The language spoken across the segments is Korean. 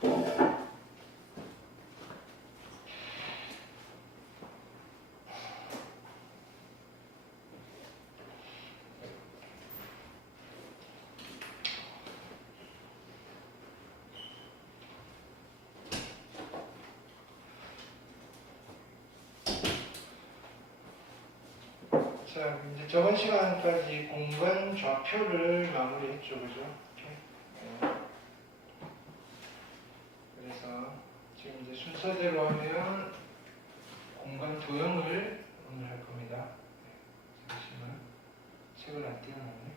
자, 이제 저번 시간까지 공간 좌표를 마무리했죠, 그죠? 그래서 지금 이제 순서대로 하면 공간 도형을 오늘 할 겁니다. 잠시만, 책을 안 띄워놨네.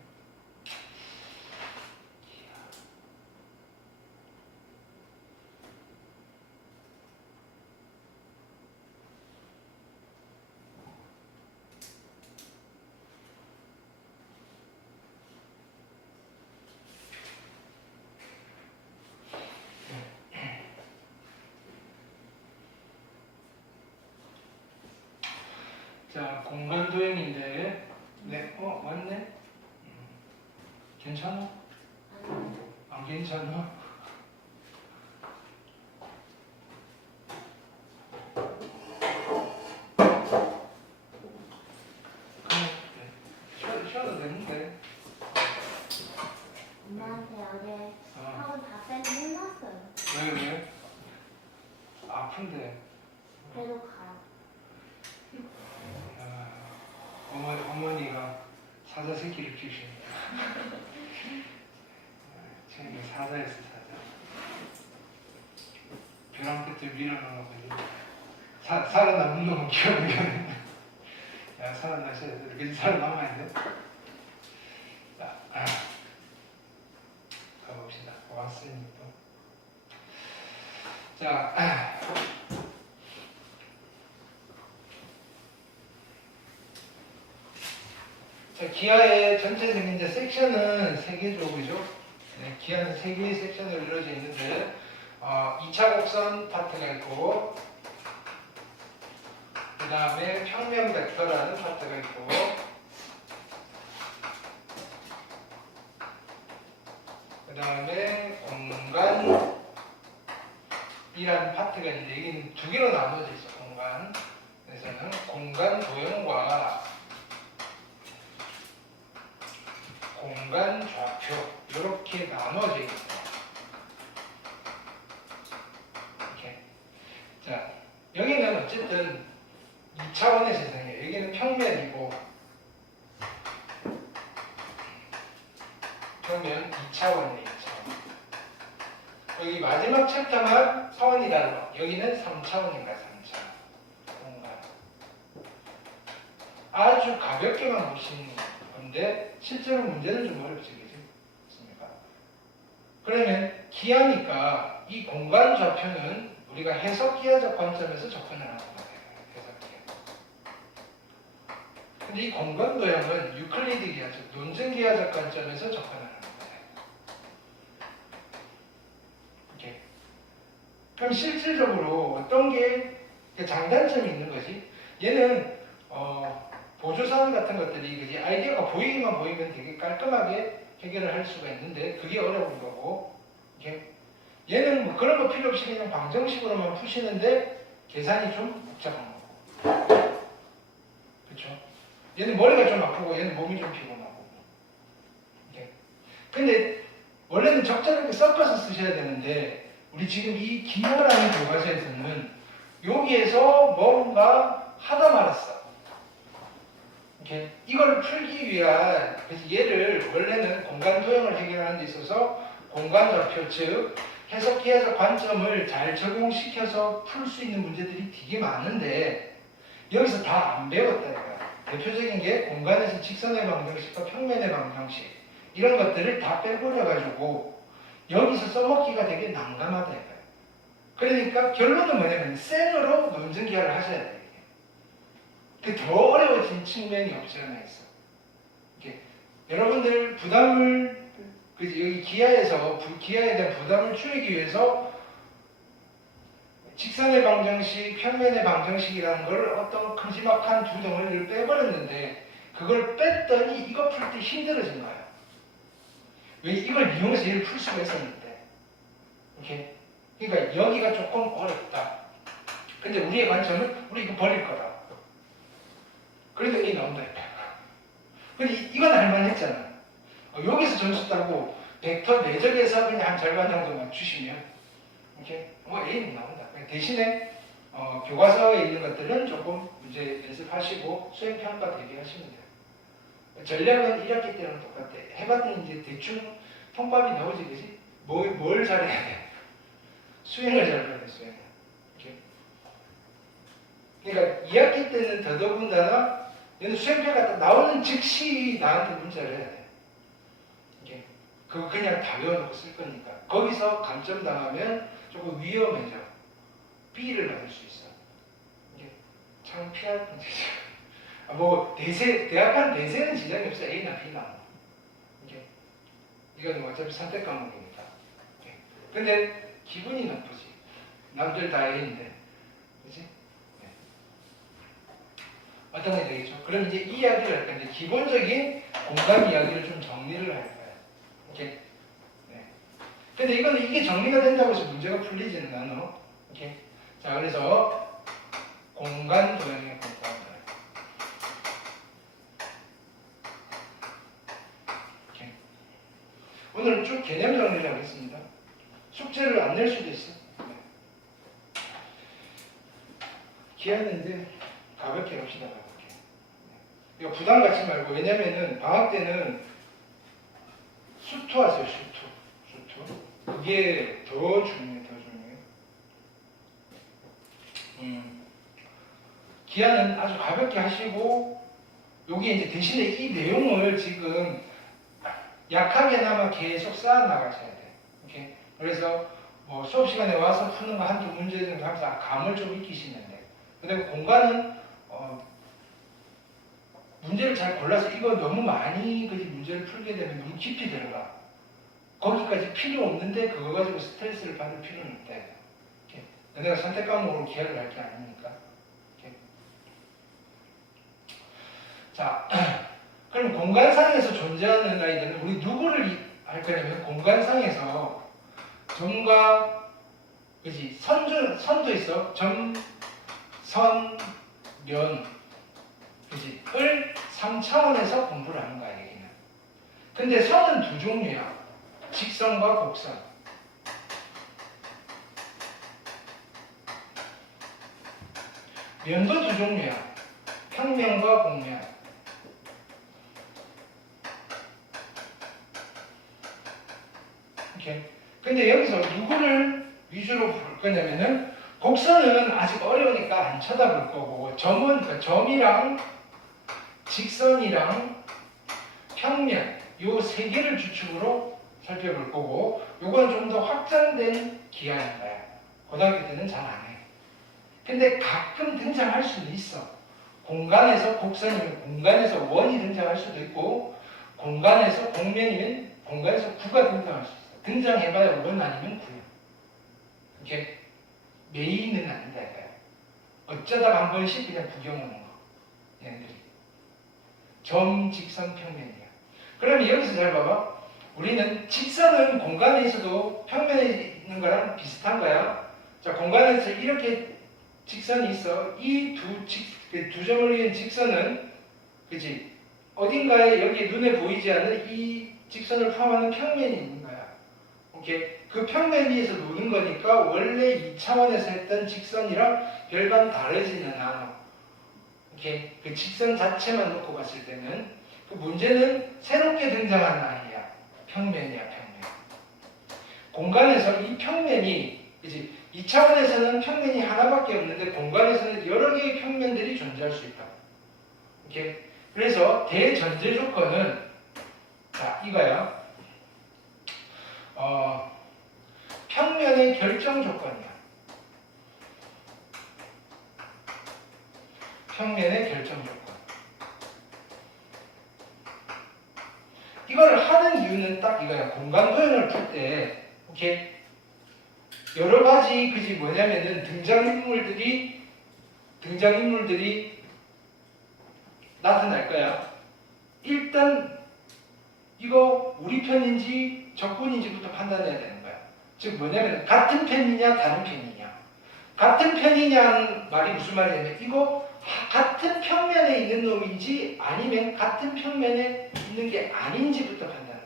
자, 공간 도형인데, 네, 맞네? 괜찮아? 안 괜찮아? 쉬어도 되는데. 엄마한테 어제 학원 다 빼고 혼났어요. 왜? 아픈데. 그래도 가요. 어머니가 사자 새끼를 키우십니다. 지금 사자였어, 사자. 벼랑 끝을 밀어넣어가지고 살아남는 놈은 키워보면 야, 살아나셔야 돼. 이렇게 살아남아야 돼. 자, 가봅시다. 왔으니까. 자, 기하의 전체적인 이제 섹션은 3개죠, 그죠? 네, 기하는 3개의 섹션으로 이루어져 있는데, 2차 곡선 파트가 있고, 그 다음에 평면 벡터라는 파트가 있고, 그 다음에 공간이라는 파트가 있는데, 여기는 2개로 나눠져 있어, 공간. 그래서는 공간 도형과 공간 좌표 이렇게 나눠져 있어요. 이렇게. 자, 여기는 어쨌든 2차원의 세상이에요. 여기는 평면이고 평면 2차원이에요. 2차원. 여기 마지막 챕터만 차원이라는 거. 여기는 3차원입니다. 3차. 공간. 아주 가볍게만 보시는 건데 실제로 문제는 좀 어렵지, 그렇습니까? 그러면 기하니까 이 공간 좌표는 우리가 해석기하적 관점에서 접근을 하는 거예요. 해석기하. 근데 이 공간 도형은 유클리드 기하적, 논증기하적 관점에서 접근을 하는 거예요. 이렇게. 그럼 실질적으로 어떤 게 장단점이 있는 거지? 얘는 보조사항 같은 것들이 그지 아이디어가 보이면 되게 깔끔하게 해결을 할 수가 있는데 그게 어려운 거고, 이게 얘는 뭐 그런 거 필요 없이 그냥 방정식으로만 푸시는데 계산이 좀 복잡한 거고, 그렇죠? 얘는 머리가 좀 아프고 얘는 몸이 좀 피곤하고. 이게. 근데 원래는 적절하게 섞어서 쓰셔야 되는데 우리 지금 이 기하라는 교과서에서는 여기에서 뭔가 하다 말았어. 이렇게 이걸 풀기 위한, 그래서 얘를 원래는 공간 도형을 해결하는 데 있어서 공간 좌표, 즉 해석기하적 관점을 잘 적용시켜서 풀 수 있는 문제들이 되게 많은데 여기서 다 안 배웠다 이거야. 대표적인 게 공간에서 직선의 방정식과 평면의 방정식 이런 것들을 다 빼버려가지고 여기서 써먹기가 되게 난감하다 이거야. 그러니까 결론은 뭐냐면 생으로 논증기하를 하셔야 돼. 더 어려워진 측면이 없지 않아 있어. 이렇게. 여러분들 부담을, 여기 기하에서 기하에 대한 부담을 줄이기 위해서 직선의 방정식, 평면의 방정식이라는 걸 어떤 큼지막한 두 덩어리를 빼버렸는데 그걸 뺐더니 이거 풀 때 힘들어진 거야. 왜? 이걸 이용해서 얘를 풀 수가 있었는데. 이렇게. 그러니까 여기가 조금 어렵다. 근데 우리의 관점은 우리 이거 버릴 거다. 그래도 A 나온다. 근데 이건 할만했잖아. 여기서 점수 따고 벡터 내적에서 그냥 한 절반 정도 맞추시면 이렇게 A는 나온다. 대신에 교과서에 있는 것들은 조금 문제 연습하시고 수행평가 대비하시면 돼요. 전략은 1학기 때랑 똑같아. 해봤더니 이제 대충 통밥이 나오지, 그지? 뭘 잘해야 돼? 수행을 잘해야 돼, 수행을. 이렇게. 그러니까 2학기 때는 더더군다나 얘는 수행평가 나오는 즉시 나한테 문자를 해야 돼. 이게 그거 그냥 다 외워놓고 쓸 거니까. 거기서 감점당하면 조금 위험해져. B를 받을 수 있어. 이게 창피할 문제죠. 대학간 대세는 지장이 없어. A나 B나. 이게 이건 어차피 선택 과목이니까. 이게. 근데 기분이 나쁘지. 남들 다 A인데. 그지? 네. 어떤 게 되겠죠? 그럼 이제 이 이야기를 할 건데, 기본적인 공감 이야기를 좀 정리를 할 거예요. 이렇게. 네. 근데 이거는 이게 정리가 된다고 해서 문제가 풀리지는 않아. 이렇게. 자, 그래서 공간 도형의 공간. 오늘 쭉 개념 정리를 하겠습니다. 숙제를 안 낼 수도 있어. 네. 기한은 이제 가볍게 합시다. 가볍게. 네. 이거 부담 갖지 말고, 왜냐면은 방학 때는 수투 하세요. 수투. 그게 더 중요해. 더 중요해. 기한은 아주 가볍게 하시고, 여기 이제 대신에 이 내용을 지금 약하게나마 계속 쌓아 나가셔야 돼. 이렇게. 그래서 뭐 수업 시간에 와서 푸는 거 한두 문제 정도 하면서 감을 좀 익히시면 돼. 그리고 공간은 문제를 잘 골라서 이거 너무 많이 문제를 풀게 되면 너무 깊이 들어가. 거기까지 필요 없는데 그거 가지고 스트레스를 받을 필요는 없다. 이렇게. 내가 선택 과목으로 기하를 할 게 아니니까. 이렇게. 자. 그럼 공간상에서 존재하는 아이들은 우리 누구를 할 거냐면, 공간상에서 점과 그지 선도 있어. 점, 선, 면, 그지? 을 3차원에서 공부를 하는 거야, 여기는. 근데 선은 두 종류야. 직선과 곡선. 면도 두 종류야. 평면과 곡면. 근데 여기서 누구를 위주로 볼 거냐면은, 곡선은 아직 어려우니까 안 쳐다볼 거고, 점은 그러니까 점이랑 직선이랑 평면 요 세 개를 주축으로 살펴볼 거고, 요건 좀 더 확장된 기하인 거야. 고등학교 때는 잘 안 해. 근데 가끔 등장할 수도 있어. 공간에서 곡선이면 공간에서 원이 등장할 수도 있고, 공간에서 곡면이면 공간에서 구가 등장할 수 있어. 등장해봐야 원 아니면 구요. 이렇게 메인은 아니다. 어쩌다가 한 번씩 그냥 구경하는 거. 얘네들이. 점, 직선, 평면이야. 그러면 여기서 잘 봐봐. 우리는 직선은 공간에 있어도 평면에 있는 거랑 비슷한 거야. 자, 공간에서 이렇게 직선이 있어. 이 두 점을 이은 직선은, 그지? 어딘가에 여기 눈에 보이지 않는 이 직선을 포함하는 평면이 있는 거야. 이렇게 그 평면 위에서 노는 거니까 원래 2차원에서 했던 직선이랑 별반 다르지는 않아. 이렇게 그 직선 자체만 놓고 봤을 때는 그 문제는 새롭게 등장한 아이야. 평면이야, 평면. 공간에서 이 평면이, 이제 2차원에서는 평면이 하나밖에 없는데 공간에서는 여러 개의 평면들이 존재할 수 있다. 이렇게. 그래서 대전제 조건은 자, 이거야. 평면의 결정 조건이야. 평면의 결정 조건. 이걸 하는 이유는 딱 이거야. 공간 도형을 풀 때, 이렇게 여러 가지 그지 뭐냐면은 등장인물들이 나타날 거야. 일단 이거 우리 편인지 적군인지부터 판단해야 되는 거야. 즉 뭐냐면 같은 편이냐 다른 편이냐. 같은 편이냐는 말이 무슨 말이냐면 이거 같은 평면에 있는 놈인지 아니면 같은 평면에 있는 게 아닌지부터 판단해요.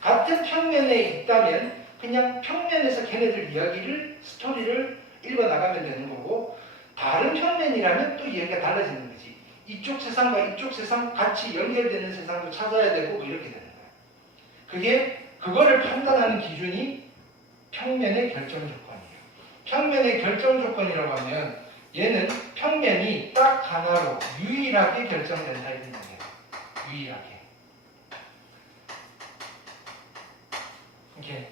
같은 평면에 있다면 그냥 평면에서 걔네들 이야기를 스토리를 읽어나가면 되는 거고, 다른 평면이라면 또 이야기가 달라지는 거지. 이쪽 세상과 이쪽 세상 같이 연결되는 세상도 찾아야 되고 뭐 이렇게 되는 거야. 그거를 판단하는 기준이 평면의 결정 조건이에요. 평면의 결정 조건이라고 하면 얘는 평면이 딱 하나로 유일하게 결정된다 이런 얘기예요. 유일하게. 이렇게.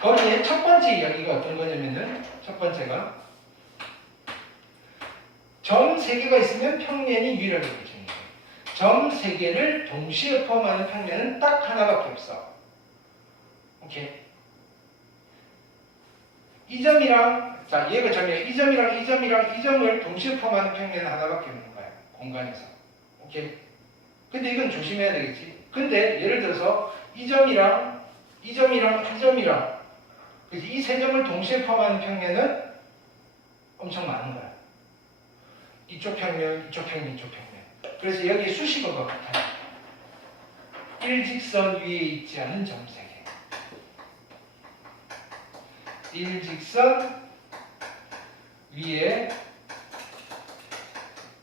거기에 첫 번째 이야기가 어떤 거냐면은 첫 번째가 점 3개가 있으면 평면이 유일하게 결정돼요. 점 3개를 동시에 포함하는 평면은 딱 하나밖에 없어. 오케이. 이 점이랑 자 얘가 점이야. 이 점이랑 이 점이랑 이 점을 동시에 포함하는 평면은 하나밖에 없는 거야. 공간에서. 오케이. 근데 이건 조심해야 되겠지. 근데 예를 들어서 이 점이랑 이 점이랑 이 점이랑 이 세 점을 동시에 포함하는 평면은 엄청 많은 거야. 이쪽 평면, 이쪽 평면, 이쪽 평면. 그래서 여기 수식어가 같아요. 일직선 위에 있지 않은 점 3개. 일직선 위에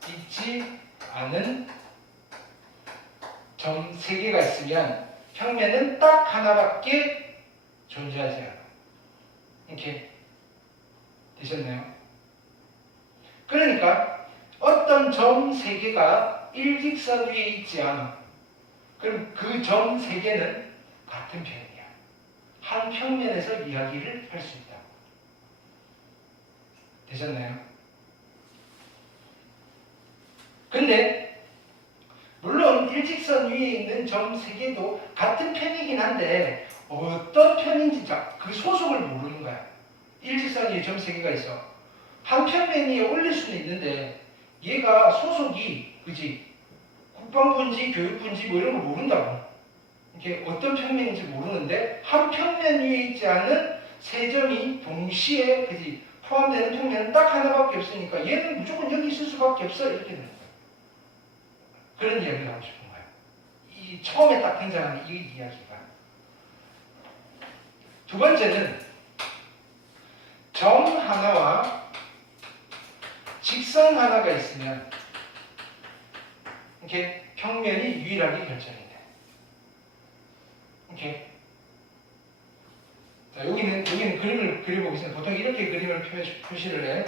있지 않은 점 3개가 있으면 평면은 딱 하나밖에 존재하지 않아. 이렇게 되셨나요? 그러니까 어떤 점 3개가 일직선 위에 있지 않아. 그럼 그 점 3개는 같은 편이야. 한 평면에서 이야기를 할 수 있다. 되셨나요? 근데 물론 일직선 위에 있는 점 3개도 같은 편이긴 한데 어떤 편인지 그 소속을 모르는 거야. 일직선 위에 점 3개가 있어. 한 평면 위에 올릴 수는 있는데 얘가 소속이 그지 국방부인지 교육부인지 뭐 이런 거 모른다고. 이게 어떤 평면인지 모르는데 한 평면 위에 있지 않은 세 점이 동시에 그지 포함되는 평면은 딱 하나밖에 없으니까 얘는 무조건 여기 있을 수밖에 없어 이렇게 되는 거야. 그런 이야기를 하고 싶은 거야. 이 처음에 딱 등장하는 이 이야기가. 두 번째는 점 하나와 직선 하나가 있으면 이렇게 평면이 유일하게 결정이 돼. 오케이. 자, 여기는 그림을 그려보겠습니다. 보통 이렇게 그림을 표시를 해.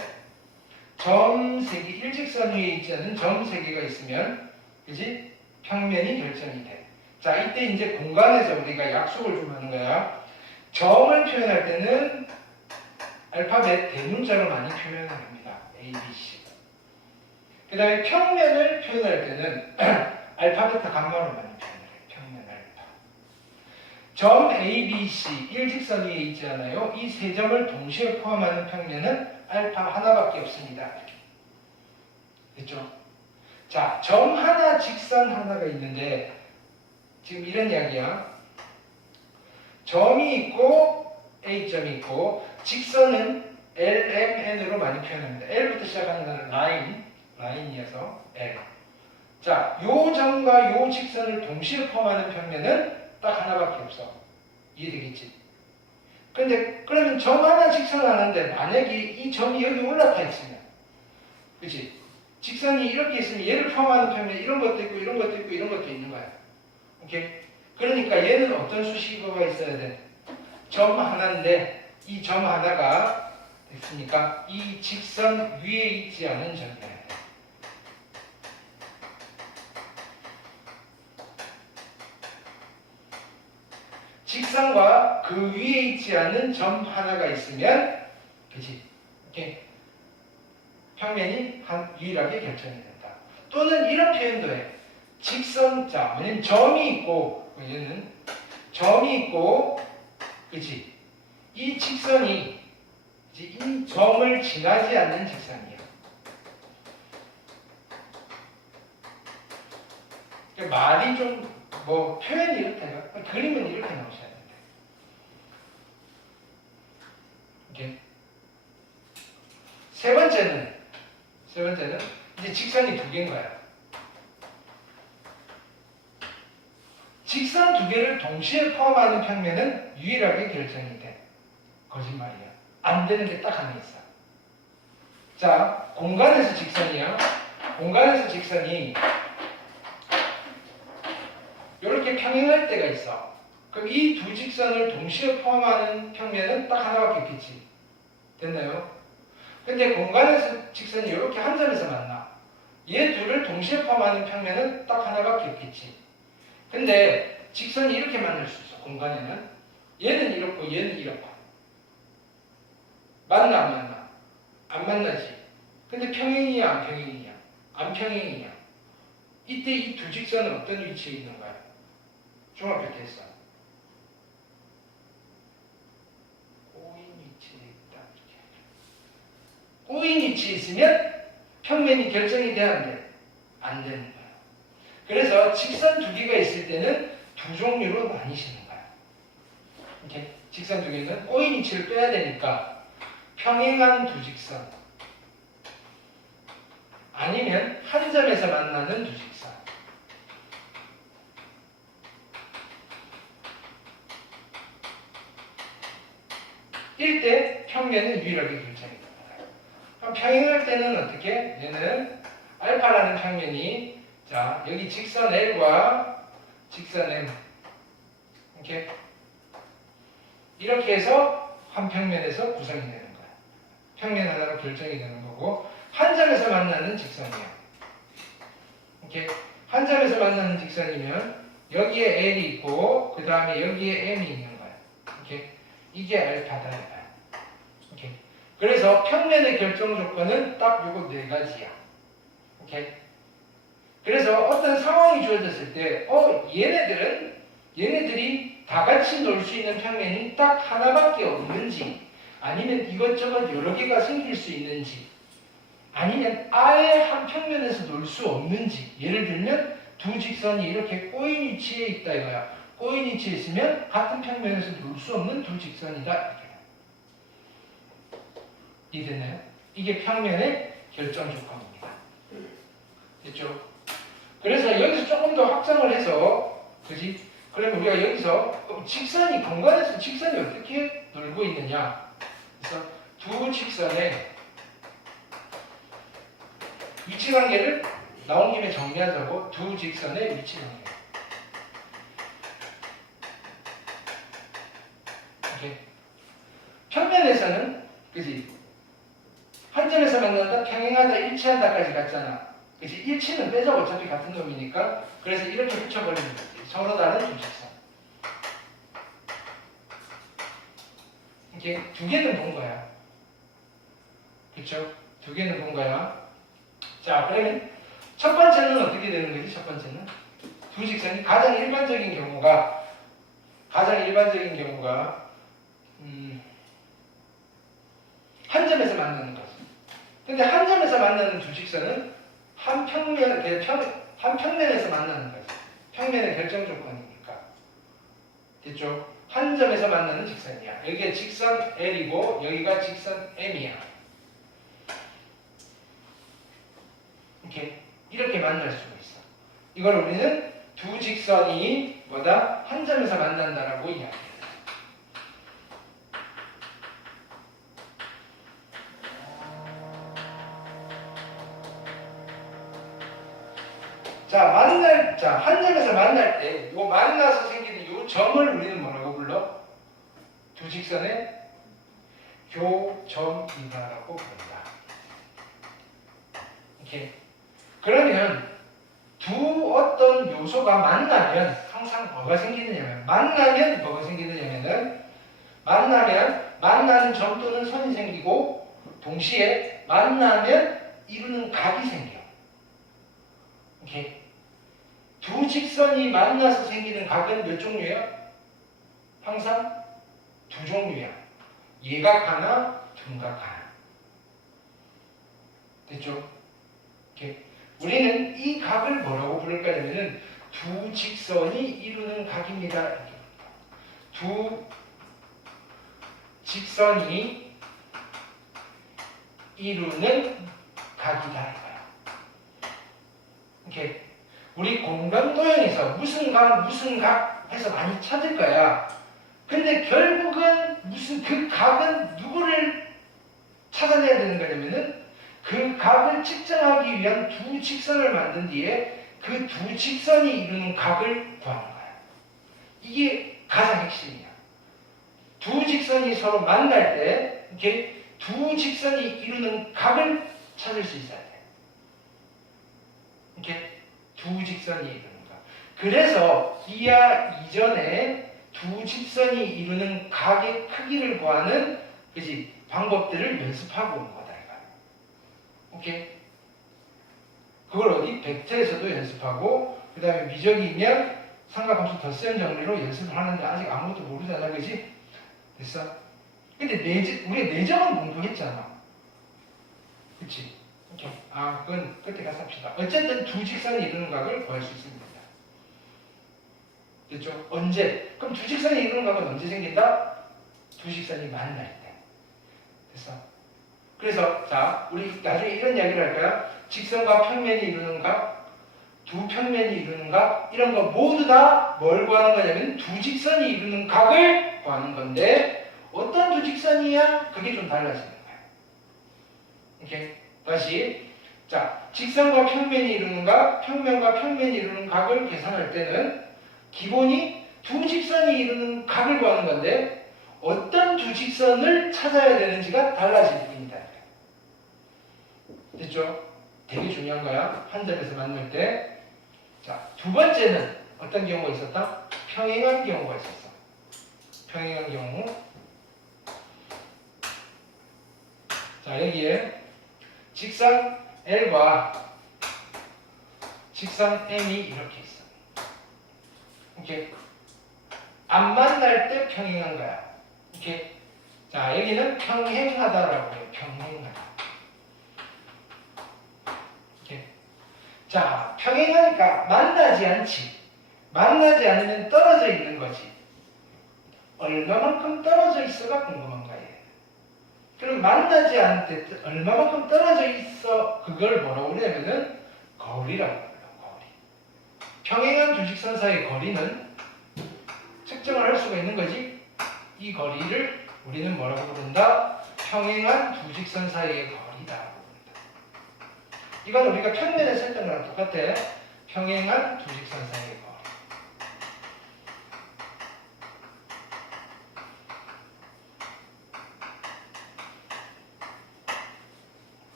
점 3개, 일직선 위에 있지 않은 점 3개가 있으면, 그지? 평면이 결정이 돼. 자, 이때 이제 공간에서 우리가 약속을 좀 하는 거야. 점을 표현할 때는 알파벳 대문자로 많이 표현을 합니다. A, B, C. 그 다음에 평면을 표현할 때는 알파벳 감마로 많이 표현을 해요. 평면 알파. 점 A, B, C 일직선 위에 있지 않아요? 이 세 점을 동시에 포함하는 평면은 알파 하나밖에 없습니다. 됐죠? 자, 점 하나, 직선 하나가 있는데 지금 이런 이야기야. 점이 있고 A점이 있고 직선은 LMN으로 많이 표현합니다. L부터 시작하는 거는 라인이어서 L. 자, 요 점과 요 직선을 동시에 포함하는 평면은 딱 하나밖에 없어. 이해되겠지? 근데 그러면 점 하나 직선 하나인데 만약에 이 점이 여기 올라타 있으면, 그치? 직선이 이렇게 있으면 얘를 포함하는 평면 이런 것도 있고 이런 것도 있고 이런 것도 있는 거야. 오케이? 그러니까 얘는 어떤 수식어가 있어야 돼? 점 하나인데 이 점 하나가 됐습니까? 이 직선 위에 있지 않은 점이야. 직선과 그 위에 있지 않은 점 하나가 있으면, 그치? 오케이? 평면이 유일하게 결정이 된다. 또는 이런 표현도 해. 직선자, 왜냐면 점이 있고, 얘는 점이 있고, 그치? 이 직선이 이 점을 지나지 않는 직선이에요. 그러니까 말이 좀, 표현이 이렇다요. 그림은 이렇게 나오셔야 된다. 이렇게. 세 번째는 이제 직선이 두 개인 거야. 직선 두 개를 동시에 포함하는 평면은 유일하게 결정이 돼. 거짓말이야. 안 되는 게 딱 하나 있어. 자, 공간에서 직선이야. 공간에서 직선이 이렇게 평행할 때가 있어. 그럼 이 두 직선을 동시에 포함하는 평면은 딱 하나밖에 없겠지. 됐나요? 근데 공간에서 직선이 이렇게 한 점에서 만나. 얘 둘을 동시에 포함하는 평면은 딱 하나밖에 없겠지. 근데 직선이 이렇게 만날 수 있어. 공간에는 얘는 이렇고 얘는 이렇고. 만나 안 만나? 안 만나지. 근데 평행이야 안 평행이야? 안 평행이야. 이때 이 두 직선은 어떤 위치에 있는 거야? 중학교 때 했어. 꼬인 위치에 있다. 꼬인 위치에 있으면 평면이 결정이 돼야 안 돼? 안 되는 거야. 그래서 직선 두 개가 있을 때는 두 종류로 나뉘시는 거야. 이렇게 직선 두 개는 꼬인 위치를 빼야 되니까 평행한 두 직선 아니면 한 점에서 만나는 두 직선. 이때 평면은 유일하게 결정이 됩니다. 그럼 평행할 때는 어떻게? 얘는 알파라는 평면이 자 여기 직선 L과 직선 M 이렇게 해서 한 평면에서 구성이 되는 거야. 평면 하나로 결정이 되는 거고 한 점에서 만나는 직선이야. 한 점에서 만나는 직선이면 여기에 L이 있고 그 다음에 여기에 M이 있는 거야. 이게 알파다. 그래서 평면의 결정 조건은 딱 요거 네 가지야. 그래서 어떤 상황이 주어졌을 때 얘네들이 다 같이 놀 수 있는 평면이 딱 하나밖에 없는지 아니면 이것저것 여러 개가 생길 수 있는지 아니면 아예 한 평면에서 놀 수 없는지 예를 들면 두 직선이 이렇게 꼬인 위치에 있다 이거야. 꼬인 위치에 있으면 같은 평면에서 놀 수 없는 두 직선이다. 이해됐나요? 이게 평면의 결정 조건입니다. 됐죠? 그래서 여기서 조금 더 확장을 해서 그지? 그러면 우리가 여기서 직선이 공간에서 직선이 어떻게 놀고 있느냐? 그래서 두 직선의 위치 관계를 나온 김에 정리하자고. 두 직선의 위치 관계. 평면에서는 그지? 한 점에서 만난다, 평행하다, 일치한다까지 갔잖아. 그치? 일치는 빼자 어차피 같은 놈이니까. 그래서 이렇게 붙여버리는 거지. 서로 다른 두 직선. 이렇게 두 개는 본 거야. 그쵸? 두 개는 본 거야. 자, 그러면 첫 번째는 어떻게 되는 거지? 첫 번째는 두 직선이 가장 일반적인 경우가 한 점에서 만나는 거지. 근데 한 점에서 만나는 두 직선은 한 평면에서 만나는 거지. 평면의 결정 조건이니까. 됐죠? 한 점에서 만나는 직선이야. 여기가 직선 L이고 여기가 직선 M이야. 이렇게 만날 수가 있어. 이걸 우리는 두 직선이 뭐다? 한 점에서 만난다라고 이야기해요. 한 점에서 만날 때, 요 만나서 생기는 요 점을 우리는 뭐라고 불러? 두 직선의 교점이다라고 부른다. 그러면 두 어떤 요소가 만나면 항상 뭐가 생기느냐면, 만나는 점 또는 선이 생기고, 동시에 만나면 이루는 각이 생겨. 두 직선이 만나서 생기는 각은 몇 종류야? 항상 두 종류야. 예각 하나, 둔각 하나. 됐죠? 우리는 이 각을 뭐라고 부를까 하면은 두 직선이 이루는 각입니다. 두 직선이 이루는 각이다 이거야. 이렇게 우리 공간 도형에서 무슨 각 해서 많이 찾을 거야. 근데 결국은 무슨 그 각은 누구를 찾아내야 되는 거냐면은 그 각을 측정하기 위한 두 직선을 만든 뒤에 그 두 직선이 이루는 각을 구하는 거야. 이게 가장 핵심이야. 두 직선이 서로 만날 때 이렇게 두 직선이 이루는 각을 찾을 수 있어야 돼. 이렇게 두 직선이 이루는 각. 그래서 이하 이전에 두 직선이 이루는 각의 크기를 구하는 그지 방법들을 연습하고 온 거다 이거. 오케이? 그걸 어디 벡터에서도 연습하고 그 다음에 미적이면 삼각함수 덧셈 정리로 연습을 하는데 아직 아무것도 모르잖아, 그지? 됐어? 근데 우리가 내정은 공부했잖아. 그치? 오케이. 그건 그때 가서 합시다. 어쨌든 두 직선이 이루는 각을 구할 수 있습니다. 됐죠? 언제? 그럼 두 직선이 이루는 각은 언제 생긴다? 두 직선이 만날 때. 됐어? 그래서 자, 우리 나중에 이런 이야기를 할까요? 직선과 평면이 이루는 각, 두 평면이 이루는 각, 이런 거 모두 다 뭘 구하는 거냐면 두 직선이 이루는 각을 구하는 건데 어떤 두 직선이야? 그게 좀 달라지는 거야. 오케이? 다시 자, 직선과 평면이 이루는 각, 평면과 평면이 이루는 각을 계산할 때는 기본이 두 직선이 이루는 각을 구하는 건데 어떤 두 직선을 찾아야 되는지가 달라질 뿐이다. 됐죠? 되게 중요한 거야. 한 점에서 만날 때. 자, 두 번째는 어떤 경우가 있었다? 평행한 경우가 있었어. 평행한 경우. 자, 여기에 직선 L과 직선 M이 이렇게 있어. 오케이. 안 만날 때 평행한 거야. 오케이. 자, 여기는 평행하다라고 해요. 평행하다. 오케이. 자, 평행하니까 만나지 않지. 만나지 않으면 떨어져 있는 거지. 얼마만큼 떨어져 있어가 궁금한 거예요. 그럼 만나지 않을 때 얼마만큼 떨어져 있어? 그걸 뭐라고 그러냐면은 거리라고 불러. 거리. 평행한 두 직선 사이의 거리는 측정을 할 수가 있는 거지. 이 거리를 우리는 뭐라고 부른다? 평행한 두 직선 사이의 거리다라고 부른다. 이건 우리가 평면에 썼던 거랑 똑같아. 평행한 두 직선 사이의 거리.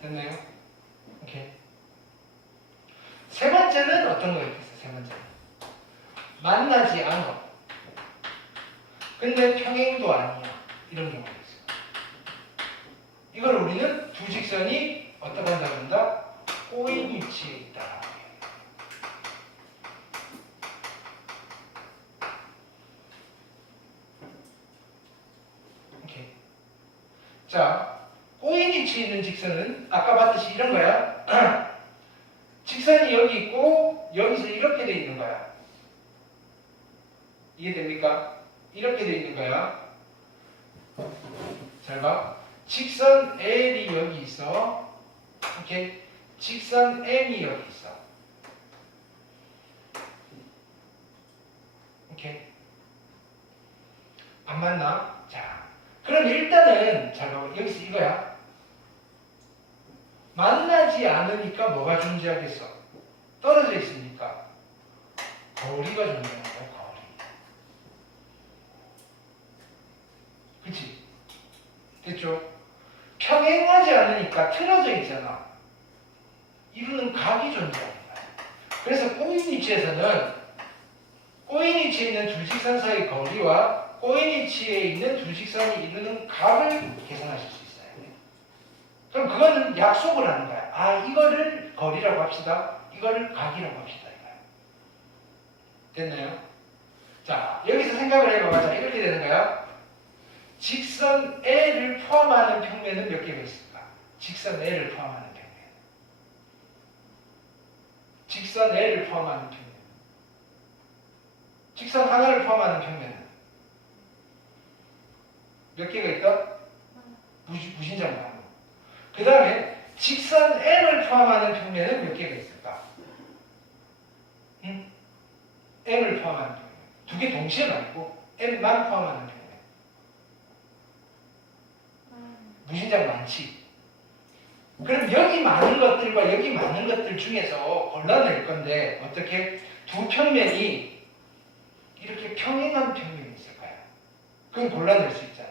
됐나요? 오케이. 세 번째는 어떤 거 있겠어? 세 번째는 만나지 않아. 근데 평행도 아니야. 이런 경우가 있어. 이걸 우리는 두 직선이 어떻게 한다고 한다? 꼬인 위치에 있다. 오케이. 자, 꼬인 위치에 있는 직선은 아까 봤듯이 이런 거야. 직선이 여기 있고 여기서 이렇게 돼 있는 거야. 이해됩니까? 이렇게 돼 있는 거야. 잘 봐. 직선 L이 여기 있어. 오케이. 직선 M이 여기 있어. 오케이. 안 맞나? 자, 그럼 일단은 잘 봐. 여기서 이거야. 만나지 않으니까 뭐가 존재하겠어? 떨어져 있으니까 거리가 존재하는 거야. 거리. 그치? 됐죠? 평행하지 않으니까 틀어져 있잖아. 이루는 각이 존재하는 거야. 그래서 꼬인 위치에서는 꼬인 위치에 있는 두 직선 사이 거리와 꼬인 위치에 있는 두 직선이 이루는 각을 계산하실 수 있어요. 그럼 그거는 약속을 하는 거야. 이거를 거리라고 합시다. 이거를 각이라고 합시다. 이거야. 됐나요? 자, 여기서 생각을 해봐봐. 자, 이렇게 되는 거야. 직선 L을 포함하는 평면은 몇 개가 있을까? 직선 L을 포함하는 평면. 직선 L을 포함하는 평면. 직선 하나를 포함하는 평면은 몇 개가 있다? 무신장 나무. 그 다음에 직선 M을 포함하는 평면은 몇 개가 있을까? 응? M을 포함하는 평면. 두 개 동시에 말고 M만 포함하는 평면. 무신장 많지. 그럼 여기 많은 것들과 여기 많은 것들 중에서 골라낼 건데 어떻게 두 평면이 이렇게 평행한 평면이 있을까요? 그건 골라낼 수 있잖아.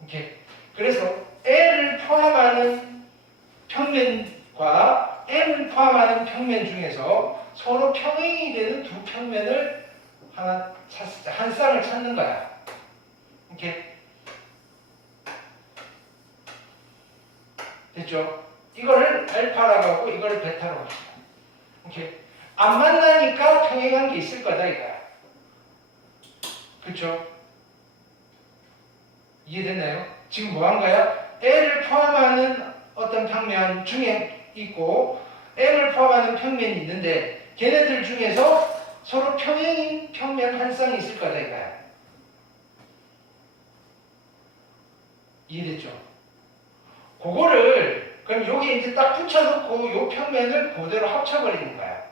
이렇게. 그래서 L을 포함하는 평면과 M을 포함하는 평면 중에서 서로 평행이 되는 두 평면을 한 쌍을 찾는 거야. 이렇게. 됐죠? 이거를 알파라고 하고 이거를 베타라고 합시다. 이렇게. 안 만나니까 평행한 게 있을 거다 이거야. 그렇죠? 이해됐나요? 지금 뭐 한 거야? L을 포함하는 어떤 평면 중에 있고 M을 포함하는 평면이 있는데 걔네들 중에서 서로 평행인 평면 한 쌍이 있을 거다 이거야. 이해됐죠? 그거를 그럼 여기 이제 딱 붙여놓고 요 평면을 그대로 합쳐버리는 거야.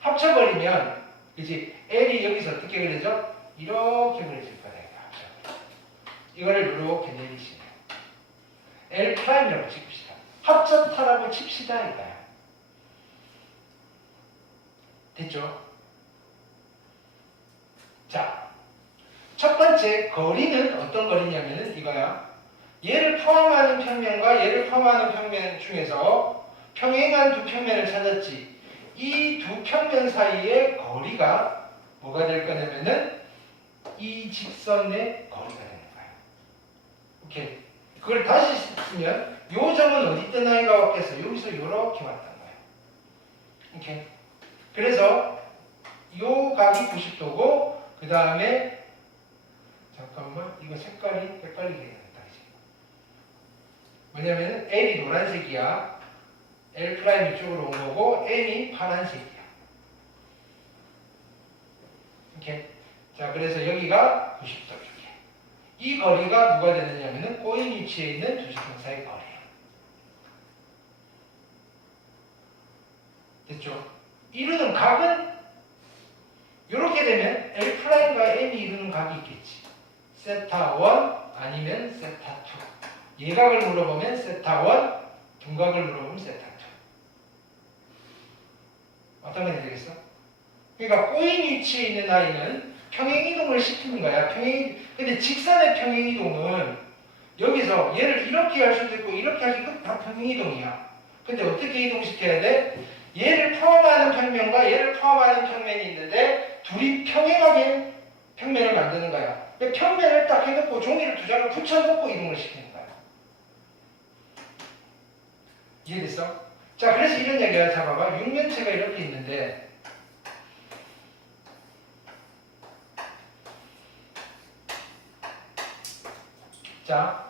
합쳐버리면 이제 L이 여기서 어떻게 그려져? 이렇게 그려질 거다 이거. 이거를 이렇게 내리시면 L'이라고 칩시다. 합쳤다라고 칩시다 이거야. 됐죠? 자, 첫 번째 거리는 어떤 거리냐면은 이거야. 얘를 포함하는 평면과 얘를 포함하는 평면 중에서 평행한 두 평면을 찾았지. 이 두 평면 사이의 거리가 뭐가 될 거냐면은 이 직선의 거리가 되는 거야. 오케이. 그걸 다시 쓰면 요 점은 어디 있던 아이가 왔겠어? 여기서 요렇게 왔단 거야. 오케이. 그래서 요 각이 90도고 그 다음에 잠깐만 이거 색깔이 헷갈리게 되겠다. 뭐냐면 L이 노란색이야. L' 이쪽으로 온 거고 M이 파란색이야. 오케이. 자, 그래서 여기가 90도 이렇게. 이 거리가 누가 되느냐면은 꼬인 위치에 있는 두 직선 사이의 거리야. 됐죠? 이루는 각은 이렇게 되면 L'과 M이 이루는 각이 있겠지. 세타 1 아니면 세타 2. 예각을 물어보면 세타 1, 둔각을 물어보면 세타 2. 어떤 게 되겠어? 그러니까 꼬인 위치에 있는 아이는 평행이동을 시키는 거야. 근데 직선의 평행이동은 여기서 얘를 이렇게 할 수도 있고 이렇게 할 수도 있고 다 평행이동이야. 근데 어떻게 이동시켜야 돼? 얘를 포함하는 평면과 얘를 포함하는 평면이 있는데 둘이 평행하게 평면을 만드는 거야. 평면을 딱 해놓고 종이를 두 장을 붙여놓고 이동을 시키는 거야. 이해됐어? 자, 그래서 이런 얘기야. 자, 봐봐. 육면체가 이렇게 있는데 자,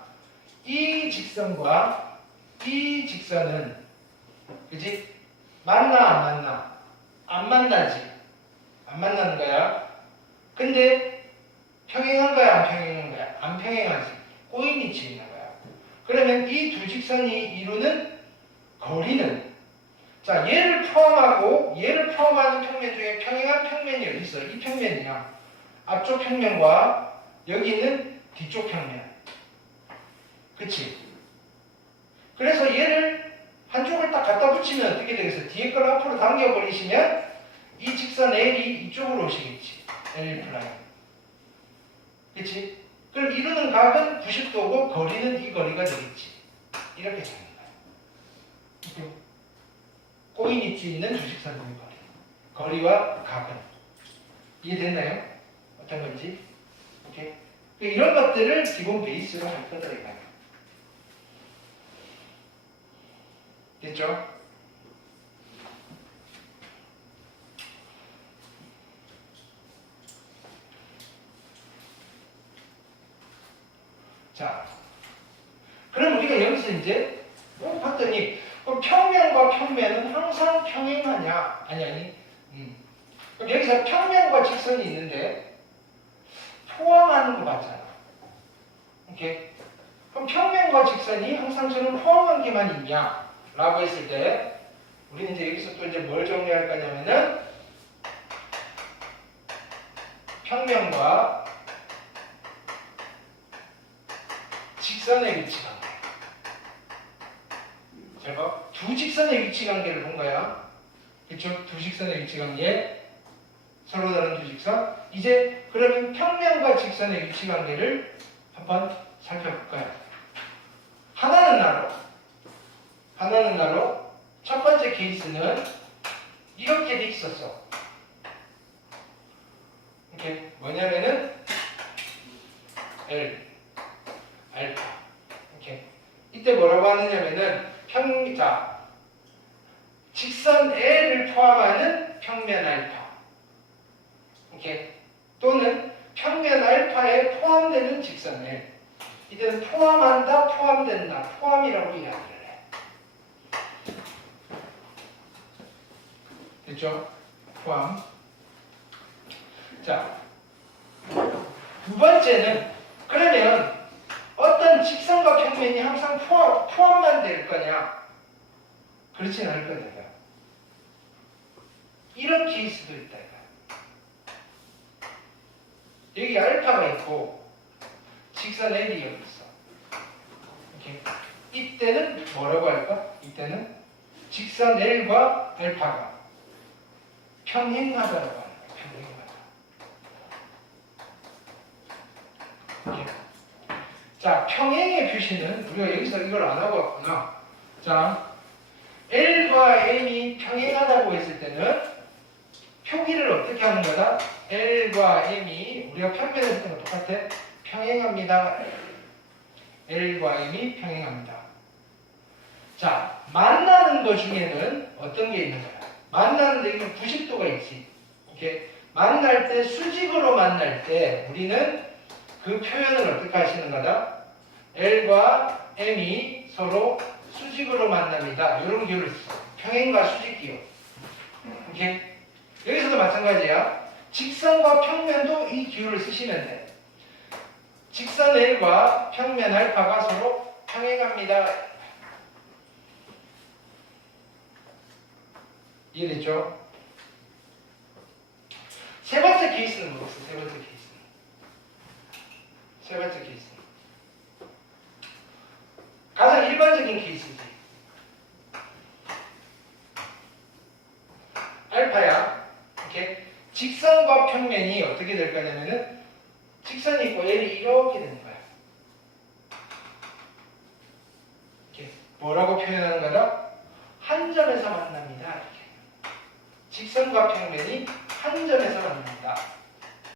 이 직선과 이 직선은 그지? 만나 안 만나? 안 만나지. 안 만나는 거야. 근데 평행한 거야 안 평행한 거야? 안 평행하지. 꼬인 위치에 있는 거야. 그러면 이 두 직선이 이루는 거리는 자, 얘를 포함하고 얘를 포함하는 평면 중에 평행한 평면이 어디 있어? 이 평면이야. 앞쪽 평면과 여기 있는 뒤쪽 평면. 그치? 그래서 얘를 한쪽을 딱 갖다 붙이면 어떻게 되겠어? 뒤에 걸 앞으로 당겨버리시면 이 직선 L이 이쪽으로 오시겠지. L 플라임. 그치? 그럼 이루는 각은 90도고 거리는 이 거리가 되겠지. 이렇게 되는 거야. 꼬인 위치에 있는 두 직선의 거리. 거리와 각은. 이해됐나요? 어떤 건지? 오케이? 이런 것들을 기본 베이스로 할 거다 이거야. 됐죠? 자, 그럼 우리가 여기서 이제 봤더니 그럼 평면과 평면은 항상 평행하냐? 아니. 여기서 평면과 직선이 있는데 포함하는 거 맞잖아. 오케이? 그럼 평면과 직선이 항상 저는 포함한 게만 있냐? 라고 했을 때 우리는 이제 여기서 또 이제 뭘 정리할 거냐면은 평면과 직선의 위치 관계. 잘 봐. 두 직선의 위치 관계를 본 거야. 그쵸? 두 직선의 위치 관계. 서로 다른 두 직선. 이제 그러면 평면과 직선의 위치 관계를 한번 살펴볼까요? 하나는 나로 첫 번째 케이스는 이렇게 돼 있었어. 이렇게 뭐냐면은 L, 알파. 이렇게 이때 뭐라고 하느냐면은 직선 L을 포함하는 평면 알파. 이렇게 또는 평면 알파에 포함되는 직선 L. 이때는 포함한다, 포함된다, 포함이라고 이야기를 해. 됐죠? 포함. 자, 두 번째는 그러면 어떤 직선과 평면이 항상 포함만 될 거냐? 그렇진 않을 거니까. 이런 케이스도 있다. 여기 알파가 있고 직선 L이 여기 있어. 이렇게. 이때는 뭐라고 할까? 이때는 직선 L과 알파가 평행하다라고 하는 거야. 평행하다. 이렇게. 자, 평행의 표시는 우리가 여기서 이걸 안 하고 왔구나. 자, L과 M이 평행하다고 했을 때는 표기를 어떻게 하는 거다? L과 M이 우리가 평면에서 했던 거 똑같아? 평행합니다. L과 M이 평행합니다. 자, 만나는 것 중에는 어떤 게 있는 거야? 만나는 데 있는 90도가 있지. 이렇게 만날 때 수직으로 만날 때 우리는 그 표현을 어떻게 하시는 거다? L과 M이 서로 수직으로 만납니다. 이런 기호를 써. 평행과 수직 기호. 이렇게 여기서도 마찬가지야. 직선과 평면도 이 기호를 쓰시면 돼. 직선 L과 평면 알파가 서로 평행합니다. 이해됐죠? 세 번째 케이스는 뭐겠어? 세 번째 케이스. 가장 일반적인 케이스지. 알파야. 이렇게 직선과 평면이 어떻게 될 거냐면은 직선이 있고 L이 이렇게 되는 거야. 이렇게 뭐라고 표현하는 거다? 한 점에서 만납니다. 이렇게. 직선과 평면이 한 점에서 만납니다.